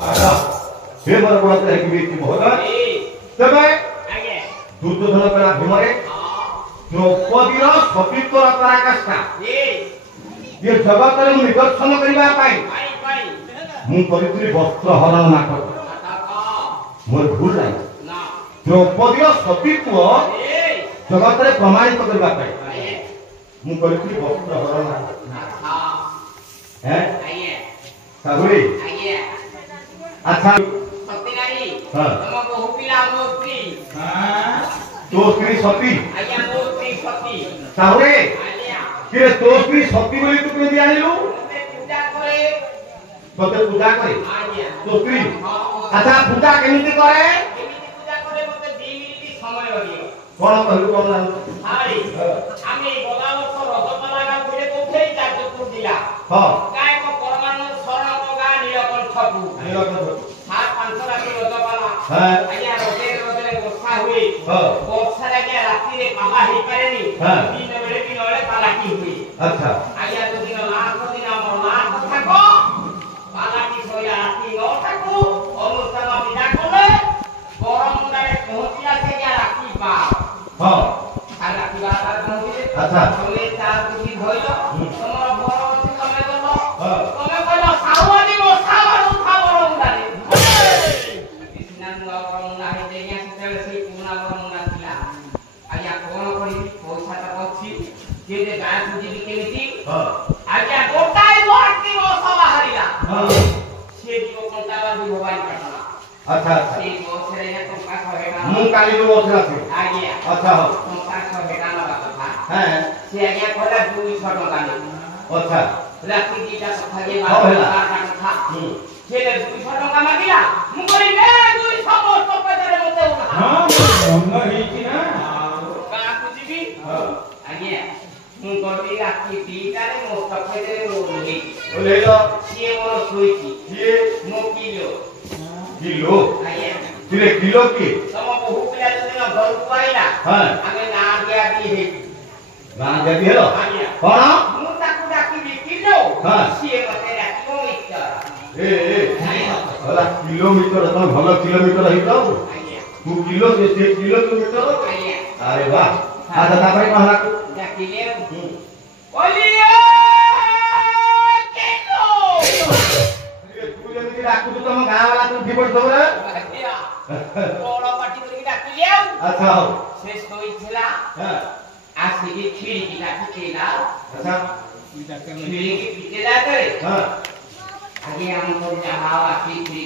भीमर गुणते कि महोदय तबे दुर्योधन कला भीमरे द्रौपदी सतीत्व पराकाष्ठा ये जगत रे निदर्शन करबा पाई मु करितली वस्त्र हरण नाटक मोर भूल नाही द्रौपदी सतीत्व जगत रे प्रमाणित करबा पाई मु करितली वस्त्र हरण नाटक हैं सागुरी अच्छा सती नाही तम बहु पिला मो स्त्री तो स्त्री सती आया मो स्त्री सती सागुरी आया कि तो स्त्री सती बोली तू के आनिलु पूजा करे तोते पूजा करे आया तो स्त्री अच्छा पूजा केमिति करे पूजा करे मते 2 मिनिट समय लगियो कोन कहलु कोन हारी आमे गला वर्ष रजपाला गा भिडे कोठे जाजपुर जिला हां काय को परमाणु शरण को गा नीलकंठ सात 5 राती रजपाला हां आया रोजे वर्षा हुई हां वर्षा लगे राती रे पाला ही पारेनी हां दिन बेले पाला की हुई अच्छा आया तो दिन लाख दिन हमर लाख थाको पाला की सोया राती न थाको अनुष्ठान बिना कोले गरम मुंडारे पहुंचिया से क्या राती बा हां आ राती बा पहुंचिले अच्छा तमे चार कुटी धइलो तमर बड़ अछि तमे गलो हां तमे कहलो सावनी मोसा बड़ उठा बड़ मुंडारे कृष्ण नुआ बड़ मुंडा हे देया सेते से पुना बड़ मुंडा थिला आया कोन करी पैसा त अछि जे जे गाय पूजी केमिति हां आज्ञा गोटाई वर्ती मोसा बाहरिला हां से जीव कोंटावा दी भगवान पटना अच्छा अच्छा से मोसरे ने तो का कहेगा मु काली जो ओसरा से आज्ञा अच्छा हो तो का कहेगा ना बात हैं से आज्ञा कहला 200 टका ले अच्छा राती दीटा कथा के हां होला कथा से 200 टका मागिला मु करी ने 200 मोस पैसा रे मते उठा हां हमना ही कि ना का पूजीबी हां आज्ञा मु करी राती दीटा रे मोस पैसा रे मोली ओ ले लो से मोर सोईची ये मु किलो किलो आज्ञा तिरे किलो की तम बहु पिला दिन घर को आइला हां आमे ना दिया दी हे गां जदी हेलो आज्ञा कोन मु ताकू डाकी किलो हां से मते डाकी मिटर ए होला किलोमीटर तो भलो किलोमीटर ही तो आज्ञा तू किलो से किलोमीटर आज्ञा अरे वाह आ दादा भाई कहला को डाकी ले बोलिए किलो तू जदी डाकू तो तम गां वाला तू दिबड़ सबरे आज्ञा बड़ा पार्टी करके डाकी ले अच्छा हो से सोई छला हां आसी की खीरी की डाकी केला अच्छा खीरी की पीते जाते हां आगे हम तो जहां आसी खीरी